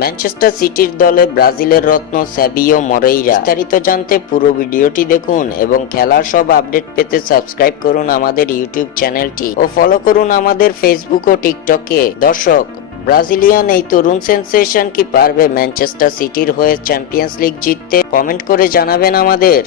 Manchester সিটির দলে ব্রাজিলের রত্ন সাবিও মোরেইরা। বিস্তারিত জানতে পুরো ভিডিওটি দেখুন এবং খেলার সব আপডেট পেতে সাবস্ক্রাইব করুন আমাদের ইউটিউব চ্যানেলটি ও ফলো করুন আমাদের ফেসবুক ও টিকটকে। দর্শক, ব্রাজিলিয়ান এই তরুণ সেনসেশন কি পারবে ম্যানচেস্টার সিটির হয়ে চ্যাম্পিয়ন্স লিগ জিততে? কমেন্ট করে জানাবেন আমাদের।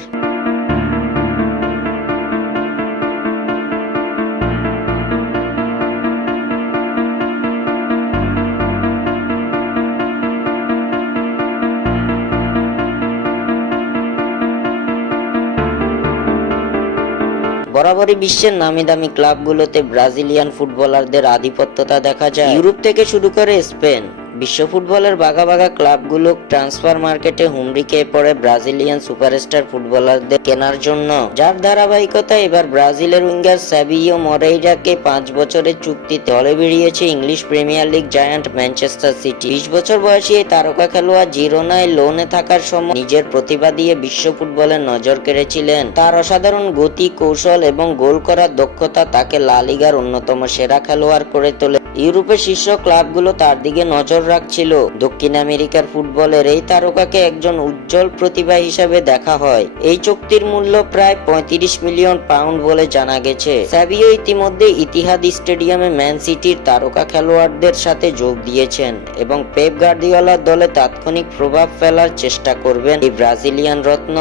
বরাবরই বিশ্বের নামি দামি ক্লাবগুলোতে ব্রাজিলিয়ান ফুটবলারদের আধিপত্যতা দেখা যায়। ইউরোপ থেকে শুরু করে স্পেন, বিশ্ব ফুটবলের বাঘা বাঘা ক্লাবগুলো ট্রান্সফার মার্কেটে হুমড়ি খেয়ে পড়ে ব্রাজিলিয়ান সুপারস্টার ফুটবলারদের কেনার জন্য, যার ধারাবাহিকতা এবার ব্রাজিলের উইঙ্গার সাবিও মোরেইরাকে 5 বছরের চুক্তিতে দলে বেরিয়েছে English premier league giant Manchester city. 20 বছর বয়সী এই তারকা খেলোয়াড় জিরোনায় লোনে থাকার সময় নিজের প্রতিভা দিয়ে বিশ্ব ফুটবলের নজর কেড়েছিলেন। তার অসাধারণ গতি, কৌশল এবং গোল করার দক্ষতা তাকে লা লিগার অন্যতম সেরা খেলোয়াড় করে তোলে। ইউরোপের শীর্ষ ক্লাবগুলো তার দিকে নজর রাখছিল। দক্ষিণ আমেরিকার ফুটবলের এই তারকাকে একজন উজ্জ্বল প্রতিভা হিসাবে দেখা হয়। এই চুক্তির মূল্য প্রায় 35 মিলিয়ন পাউন্ড বলে জানা গেছে। সাবিও ইতিমধ্যে ইতিহাদ স্টেডিয়ামে ম্যান সিটির তারকা খেলোয়াড়দের সাথে যোগ দিয়েছেন এবং পেপ গার্দিওলার দলে তাৎক্ষণিক প্রভাব ফেলার চেষ্টা করবেন এই ব্রাজিলিয়ান রত্ন।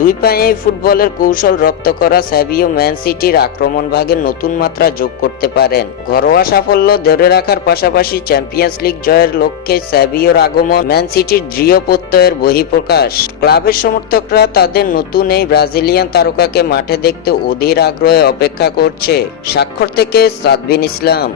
দুই পায়ে ফুটবলের কৌশল রপ্ত করা সাবিও ম্যান সিটির আক্রমণ ভাগে নতুন মাত্রা যোগ করতে পারেন। ঘরোয়া সাফল্য ধরে রাখার পাশাপাশি চ্যাম্পিয়ন্স লিগ জয়ের লক্ষ্যে সাবিওর আগমন ম্যান সিটির দৃঢ় প্রত্যয়ের বহিঃপ্রকাশ। ক্লাবের সমর্থকরা তাদের নতুন এই ব্রাজিলিয়ান তারকাকে মাঠে দেখতে অধীর আগ্রহে অপেক্ষা করছে। স্বাক্ষর থেকে সাদবিন ইসলাম।